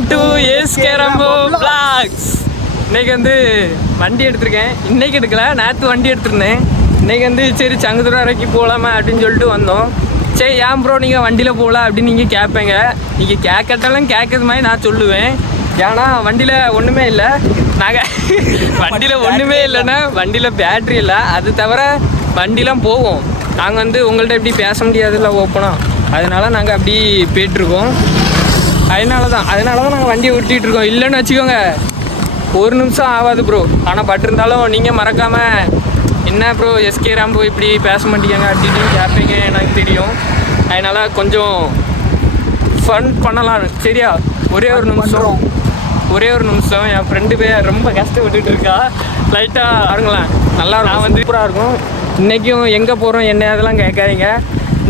Welcome to SK Rambo vlogs. இன்னைக்கு வந்து வண்டி எடுத்திருக்கேன். இன்னைக்கு எடுக்கல, நேற்று வண்டி எடுத்திருந்தேன். இன்னைக்கு வந்து சரி சங்குதுறை வரைக்கும் போகலாமா அப்படின்னு சொல்லிட்டு வந்தோம். சரி ஏன் ப்ரோ நீங்கள் வண்டியில் போகலாம் அப்படின்னு நீங்கள் கேட்பீங்க. நீங்கள் கேட்கட்டாலும் கேட்குறது மாதிரி நான் சொல்லுவேன். ஏன்னா வண்டியில் ஒன்றுமே இல்லை. நாங்கள் வண்டியில் ஒன்றுமே இல்லைன்னா வண்டியில் பேட்ரி இல்லை. அது தவிர வண்டிலாம் போவோம். நாங்கள் வந்து உங்கள்கிட்ட எப்படி பேச முடியாதுல்ல ஓப்பனாக. அதனால நாங்கள் அப்படி போயிட்டுருக்கோம். அதனால தான் நாங்கள் வண்டியை ஓட்டிகிட்ருக்கோம். இல்லைன்னு வச்சுக்கோங்க ஒரு நிமிஷம் ஆகாது ப்ரோ. ஆனால் பட் இருந்தாலும் நீங்கள் மறக்காமல் என்ன ப்ரோ எஸ்கே ராம்போ இப்படி பேச மாட்டேங்க அப்படின்னு கேட்பீங்க, எனக்கு தெரியும். அதனால் கொஞ்சம் ஃபன் பண்ணலாம் சரியா? ஒரே ஒரு நிமிஷம் என் ஃப்ரெண்டு போய் ரொம்ப கஷ்டப்பட்டுட்டு இருக்கா. லைட்டாக பாருங்களேன், நல்லா நான் வந்து சூப்பராக இருக்கும். இன்றைக்கும் எங்கே போகிறோம் என்ன அதெல்லாம் கேட்காதீங்க.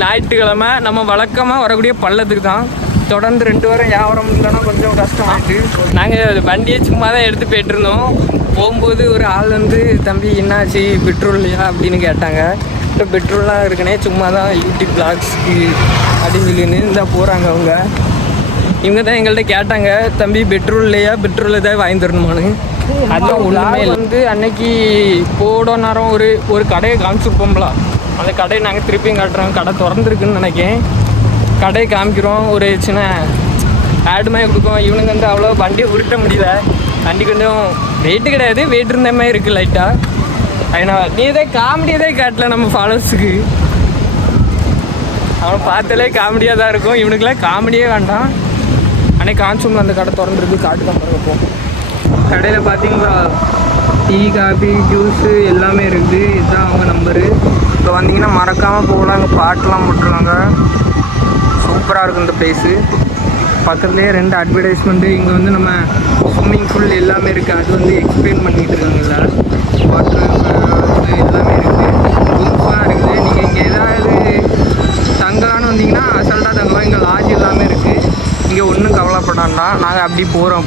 ஞாயிற்றுக்கிழமை நம்ம வழக்கமாக வரக்கூடிய பள்ளத்துக்கு தான். தொடர்ந்து 2 வாரம் வியாபாரம் இல்லைன்னா கொஞ்சம் கஷ்டமாயிட்டு நாங்கள் வண்டியை சும்மா தான் எடுத்து போயிட்டுருந்தோம். போகும்போது ஒரு ஆள் வந்து தம்பி என்னாச்சு பெட்ரோல் இல்லையா அப்படின்னு கேட்டாங்க. இப்போ பெட்ரோலாக இருக்குன்னே சும்மா தான் யூடியூப் vlogsக்கு அப்படின்னு சொல்லி இருந்தால் போகிறாங்க. இவங்க தான் எங்கள்கிட்ட கேட்டாங்க, தம்பி பெட்ரோல் இல்லையா, பெட்ரோல் ஏதாவது வாங்கி தரணுமான்னு. அதுவும் ஒன்றுமே வந்து அன்னைக்கு போட நேரம் ஒரு கடையை காமிச்சிருப்போம்ல. அந்த கடையை நாங்கள் திருப்பியும் காட்டுறோம். கடை திறந்துருக்குன்னு நினைக்கிறேன். கடையை காமிக்கிறோம், ஒரு சின்ன ஆடு மாதிரி கொடுக்கும். இவனுங்க வந்து அவ்வளோ வண்டியை உருட்ட முடியல. வண்டி கொஞ்சம் வெயிட்டு கிடையாது, வெயிட் இருந்த மாதிரி இருக்குது லைட்டாக. அதனால் நீ இதே காமெடியதே காட்டல நம்ம ஃபாலோவர்ஸுக்கு. அவன் பார்த்தாலே காமெடியாக தான் இருக்கும். இவனுக்குலாம் காமெடியே வேண்டாம். அன்னைக்கு காமிச்சோம்ல அந்த கடை திறந்துருக்கு, காட்டு தான் பார்ப்போம். கடையில் பார்த்தீங்களா டீ காஃபி ஜூஸு எல்லாமே இருக்குது. இதுதான் அவங்க நம்பரு. இப்போ வந்தீங்கன்னா மறக்காமல் போகலாம். அங்கே பாட்டெலாம் போட்டுருவாங்க. சூப்பராக இருக்கும் இந்த ப்ளேஸு. பக்கத்துலேயே 2 அட்வர்டைஸ்மெண்ட்டு. இங்கே வந்து நம்ம ஸ்விம்மிங் பூல் எல்லாமே இருக்குது. அது வந்து எக்ஸ்பிளைன் பண்ணிகிட்டு இருக்காங்கல்ல. வாட்டர் இது எல்லாமே இருக்குது. ரூம்ஸ்லாம் இருக்குது. நீங்கள் இங்கே ஏதாவது தங்கலான்னு வந்தீங்கன்னா அசல்ட்டாக தங்கலாம். இங்கே லாட்ஜ் எல்லாமே இருக்குது. இங்கே ஒன்றும் கவலைப்படாண்டா. நாங்கள் அப்படி போகிறோம்.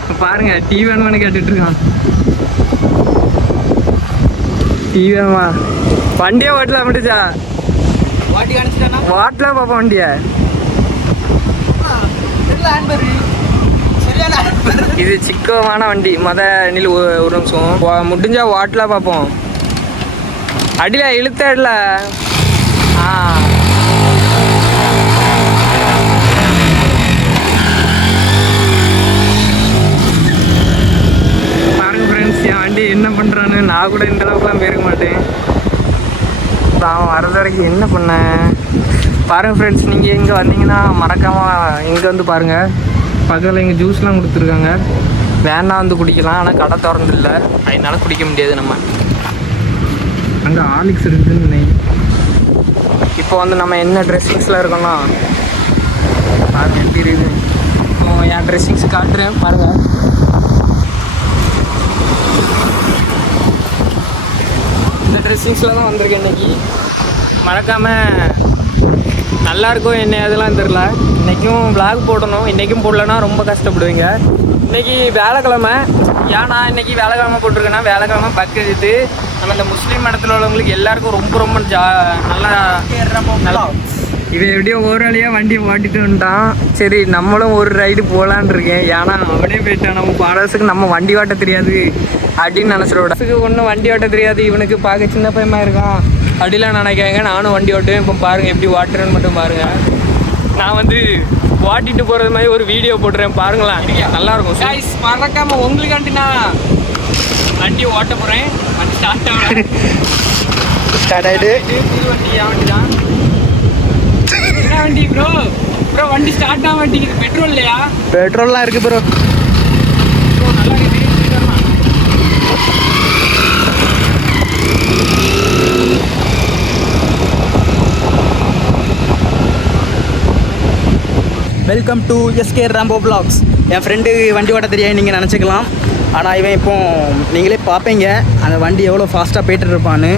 இப்போ பாருங்கள், டீ வேணுமான்னு கேட்டுட்ருக்கான். டீ வேணுமா? வண்டியே ஓட்டலாம் அப்படிச்சா? வாட்டலாம் பார்ப்போம் வண்டியை. இது சிக்கமான வண்டி. நில் ஒரு நிமிஷம் முடிஞ்சா வாட்டலாம் பார்ப்போம். அடியில இழுத்த இடல. பாருங்க ஃப்ரெண்ட்ஸ், என் வண்டி என்ன பண்ணுறான்னு. நான் கூட இந்த அளவுக்குலாம் போயிருக்க மாட்டேன். அவன் வரது வரைக்கும் என்ன பண்ணேன் பாருங்கள் ஃப்ரெண்ட்ஸ். நீங்கள் இங்கே வந்தீங்கன்னா மறக்காமல் இங்கே வந்து பாருங்கள். பக்கத்தில் இங்கே ஜூஸ்லாம் கொடுத்துருக்காங்க. வேணா வந்து குடிக்கலாம். ஆனால் கடை திறந்துல்லை, அதனால குடிக்க முடியாது. நம்ம அங்கே ஆலிக்ஸ் இருக்குதுன்னு. இப்போ வந்து நம்ம என்ன ட்ரெஸ்ஸிங்ஸில் இருக்கோம்னா பாருங்கள் எப்படி இருக்குது. இப்போ என் ட்ரெஸ்ஸிங்ஸ் காட்டுறேன் பாருங்கள். இந்த ட்ரெஸ்ஸிங்ஸில் தான் வந்திருக்கேன் இன்றைக்கி. மறக்காமல் நல்லாயிருக்கும் என்ன அதெல்லாம் தெரில. இன்றைக்கும் vlog போடணும். இன்றைக்கும் போடலன்னா ரொம்ப கஷ்டப்படுவீங்க. இன்றைக்கி வேலைக்கிழமை. ஏன்னா இன்றைக்கி வேலைக்கிழமை போட்டிருக்கேன்னா வேலைக்கிழமை பக்ரீத்து. நம்ம இந்த முஸ்லீம் இடத்துல உள்ளவங்களுக்கு எல்லாருக்கும் ரொம்ப நல்லா இவன் எப்படியோ ஒரு வழியாக வண்டியை ஓட்டிட்டு வந்துட்டான். சரி நம்மளும் ஒரு ரைடு போகலான் இருக்கேன். ஏன்னா அவனே போயிட்டான். நம்ம பாடசுக்கு நம்ம வண்டி ஓட்ட தெரியாது அப்படின்னு நினச்சிடோட. ஒன்றும் வண்டி ஓட்ட தெரியாது, இவனுக்கு பார்க்க சின்ன பையமாக இருக்கான் அப்படிலாம் நினைக்காங்க. நானும் வண்டி ஓட்டுவேன். இப்போ பாருங்கள் எப்படி ஓட்டுறேன்னு மட்டும் பாருங்கள். நான் வந்து ஓட்டிட்டு போகிறது மாதிரி ஒரு வீடியோ போட்டுறேன் பாருங்களேன். நல்லாயிருக்கும் கைஸ். மறக்காமல் உங்களுக்காண்டி நான் வண்டி ஓட்ட போகிறேன். வண்டி ஸ்டார்ட் ஆகிட்டு வண்டி என் வண்டி தான். என்ன வண்டி ப்ரோ? வண்டி ஸ்டார்ட் ஆக மாட்டேங்குது. பெட்ரோல் இல்லையா? பெட்ரோல்லாம் இருக்குது ப்ரோ. நல்லா இருக்குது. Welcome to SK Rambo vlogs. N friend வண்டி ஓட்ட தெரியாது நீங்கள் நினச்சிக்கலாம். ஆனால் இவன் இப்போ நீங்களே பார்ப்பீங்க அந்த வண்டி எவ்வளோ ஃபாஸ்ட்டாக போய்ட்டு இருப்பான்னு.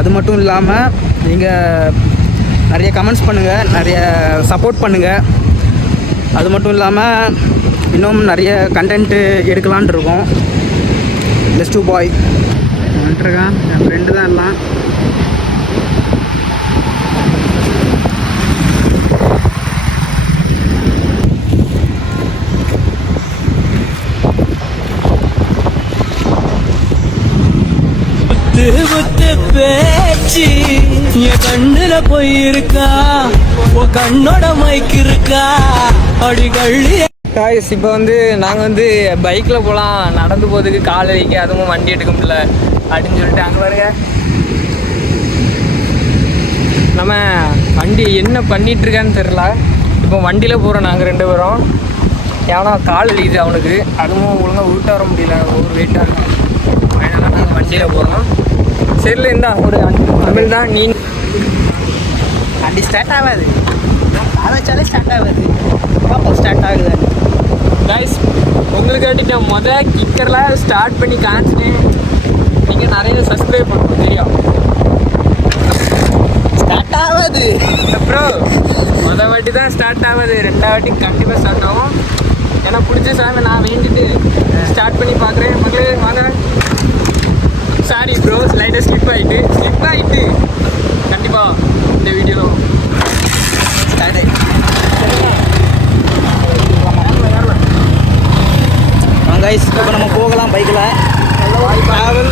அது மட்டும் இல்லாமல் நீங்கள் நிறைய கமெண்ட்ஸ் பண்ணுங்கள், நிறைய சப்போர்ட் பண்ணுங்கள். அது மட்டும் இல்லாமல் இன்னும் நிறைய கண்டென்ட்டு எடுக்கலான் இருக்கோம். லெட்ஸ் டு பாய் வந்துருக்கான். என் ஃப்ரெண்டு தான் எல்லாம். முத்து பேச்சு என் கண்ணுல போயிருக்கா உன் கண்ணோட மைக்கு இருக்கா அடிக்கள்ளி. காய்ஸ் இப்போ வந்து நாங்கள் வந்து பைக்கில் போகலாம், நடந்து போகிறதுக்கு கால் வைக்க அதுவும் வண்டி எடுக்க முடியல அப்படின்னு சொல்லிட்டு அங்கே பாருங்க நம்ம வண்டி என்ன பண்ணிகிட்ருக்கான்னு தெரில. இப்போ வண்டியில் போகிறோம் நாங்கள் 2 பேரும். ஏன்னா கால் வலிக்குது அவனுக்கு, அதுவும் ஒழுங்காக உருட்ட வர முடியல, ஒரு வெயிட்டாக இருக்கும். அதனால் நாங்கள் வண்டியில் போகிறோம். சரில இருந்தா ஒரு தமிழ் தான். நீ வண்டி ஸ்டார்ட் ஆகாது, அதை வச்சாலே ஸ்டார்ட் ஆகாது, அப்போ ஸ்டார்ட் ஆகுது. கைஸ் உங்களுக்கு வேண்டிட்டு கிக்கரில் ஸ்டார்ட் பண்ணி காமிச்சிட்டேன். நீங்கள் நிறைய சப்ஸ்கிரைப் பண்ணணும் தெரியும். ஸ்டார்ட் ஆகாது அப்புறம் வாட்டி தான் ஸ்டார்ட் ஆகுது, 2வது வாட்டி கண்டிப்பாக ஸ்டார்ட் ஆகும். ஏன்னா பிடிச்ச சாமி நான் வேண்டிட்டு ஸ்டார்ட் பண்ணி பார்க்குறேன். மக்களே வாங்க. சாரி ப்ரோ, லைட்டாக ஸ்லிப் ஆகிட்டு கண்டிப்பாக இந்த வீடியோ ஸ்டார்ட் ஆகிட்டு கைஸ். இப்போ நம்ம போகலாம் பைக்கில். Travel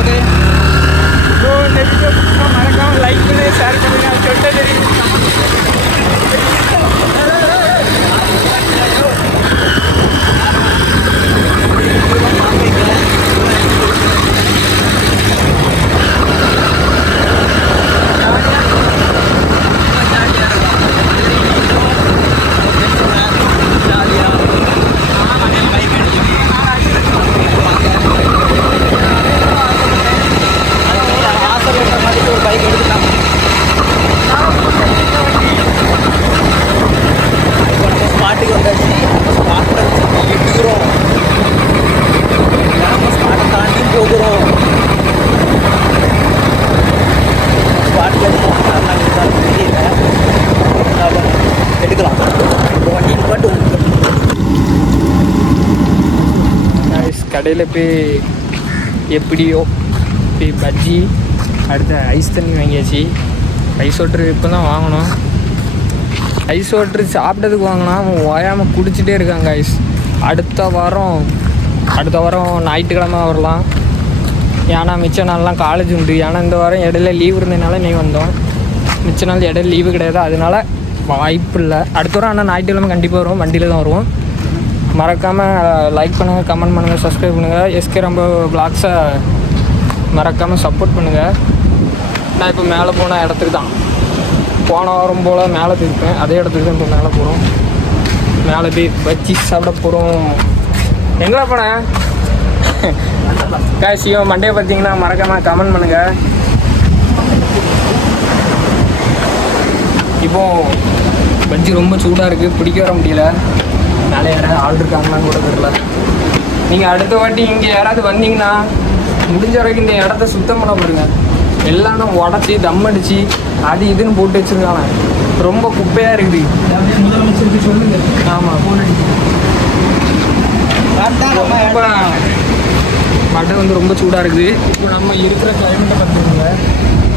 okay bro. இந்த வீடியோ மறக்காமல் லைக் பண்ணி ஷேர் பண்ணுங்கள். சொல்லிட்டு கடையில் போய் எப்படியோ போய் பஜ்ஜி, அடுத்த ஐஸ் தண்ணி வாங்கியாச்சு. ஐஸ் வாட்ரு இப்போ தான் வாங்கினோம். ஐஸ் வாட்ரு சாப்பிட்டதுக்கு வாங்கினா அவன் ஓயாமல் குடிச்சிட்டே இருக்காங்க. ஐஸ் அடுத்த வாரம் ஞாயிற்றுக்கிழமை வரலாம். ஏன்னா மிச்ச நாள்லாம் காலேஜ் உண்டு. ஏன்னா இந்த வாரம் இடையில லீவ் இருந்ததுனால நீ வந்தோம். மிச்ச நாள் இடையில லீவு கிடையாது, அதனால வாய்ப்பு இல்லை. அடுத்த வாரம் ஆனால் ஞாயிற்றுக்கிழமை கண்டிப்பாக வருவோம், வண்டியில் தான் வருவோம். மறக்காமல் லைக் பண்ணுங்கள், கமெண்ட் பண்ணுங்கள், சப்ஸ்கிரைப் பண்ணுங்கள். எஸ்கே ராம்போ வ்ளாக்ஸை மறக்காமல் சப்போர்ட் பண்ணுங்கள். நான் இப்போ மேலே போன இடத்துக்கு தான் போன வாரம் போல் மேலே போயிருப்பேன், அதே இடத்துக்கு தான் இப்போ மேலே போகிறோம். மேலே போய் பஜ்ஜி சாப்பிட போகிறோம். எங்கே போனேன் காசியோ மண்டே பார்த்தீங்கன்னா மறக்காமல் கமெண்ட் பண்ணுங்கள். இப்போது பஜ்ஜி ரொம்ப சூடாக இருக்குது, பிடிக்க வர முடியல. மேலே யாராவது ஆள் இருக்காங்களான்னு கூட தெரியல. நீங்கள் அடுத்த வாட்டி இங்கே யாராவது வந்தீங்கன்னா முடிஞ்ச வரைக்கும் இந்த இடத்த சுத்தம் பண்ண போடுங்க. எல்லாம் உடச்சி தம் அடித்து அது இதுன்னு போட்டு வச்சுருக்காங்க. ரொம்ப குப்பையாக இருக்குது. முதலமைச்சருக்கு சொல்லுங்கள். ஆமாம், ஃபோன் அடிச்சு. ரொம்ப மடை வந்து ரொம்ப சூடாக இருக்குது. இப்போ நம்ம இருக்கிற கிளைமேட்டை பார்த்துக்கோங்க.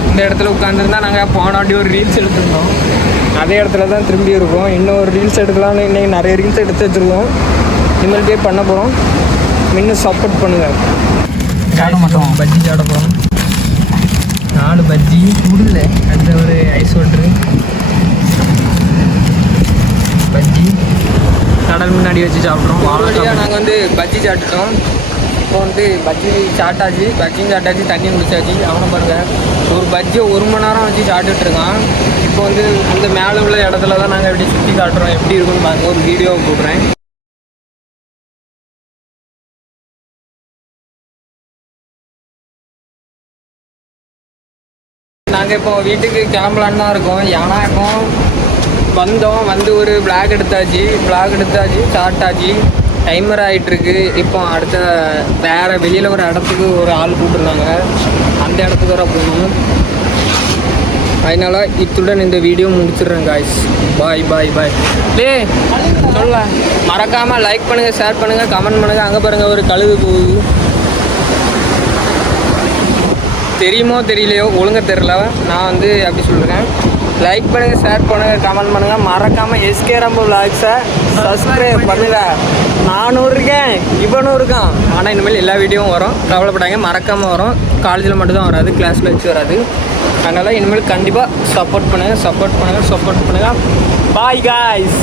இந்த இடத்துல உட்காந்துருந்தா நாங்கள் போன வாட்டி ஒரு ரீல்ஸ் எடுத்துருந்தோம், அதே இடத்துல தான் திரும்பி இருக்கோம். இன்னும் ஒரு ரீல்ஸ் எடுக்கலாம்னு இன்றைக்கி நிறைய ரீல்ஸ் எடுத்து வச்சுருக்கோம். இனிமேல் போய் பண்ண போகிறோம். இன்னும் சப்போர்ட் பண்ணுங்கள். சாட மாட்டோம், பஜ்ஜி சாட போகிறோம். 4 பஜ்ஜி கூடுதல, அந்த ஒரு ஐஸ் வாட்ரு பஜ்ஜி கடல் முன்னாடி வச்சு சாப்பிட்றோம். நாங்கள் வந்து பஜ்ஜி சாப்பிட்டுட்டோம். இப்போ வந்து பஜ்ஜி சாப்பிட்டாச்சு, பஜ்ஜியும் சாப்பிட்டாச்சு, தண்ணி குடிச்சாச்சு. அவனை பாருங்கள், ஒரு பஜ்ஜியை 1 மணி நேரம் வச்சு சாப்பிட்டுட்ருக்கான். இப்போ வந்து அந்த மேலே உள்ள இடத்துல தான் நாங்கள் எப்படி சுற்றி காட்டுறோம், எப்படி இருக்குன்னு பாருங்கள். ஒரு வீடியோவை போடுறேன். நாங்கள் இப்போ வீட்டுக்கு கிளம்பலான்னு தான் இருக்கோம். ஏன்னா இப்போ வந்து ஒரு பிளாக் எடுத்தாச்சு, சாப்பிட்டாச்சு. டைமர் ஆகிட்டுருக்கு. இப்போ அடுத்த வேறு வெளியில் ஒரு இடத்துக்கு ஒரு ஆள் கூப்பிட்ருந்தாங்க, அந்த இடத்துக்கு வர போகணும். அதனால் இத்துடன் இந்த வீடியோ முடிச்சிடுறேன் காய்ஸ். பாய் பாய் பாய். சொல்ல மறக்காமல் லைக் பண்ணுங்கள், ஷேர் பண்ணுங்கள், கமெண்ட் பண்ணுங்கள். அங்கே பாருங்கள் ஒரு கழுகு போகுது. தெரியுமோ தெரியலையோ ஒழுங்காக தெரில, நான் வந்து அப்படி சொல்கிறேன். லைக் பண்ணுங்கள், ஷேர் பண்ணுங்கள், கமெண்ட் பண்ணுங்கள். மறக்காமல் எஸ்கே ராம்போ விளாக்ஸை சப்ஸ்கிரைப் பண்ணுங்கள். நானும் இருக்கேன், இவனும் இருக்கான். ஆனால் இனிமேல் எல்லா வீடியோவும் வரும், கவலைப்படாங்க. மறக்காமல் வரும். காலேஜில் மட்டும்தான் வராது, கிளாஸில் வச்சு வராது. அதனால் இனிமேல் கண்டிப்பாக சப்போர்ட் பண்ணுங்கள். Bye guys.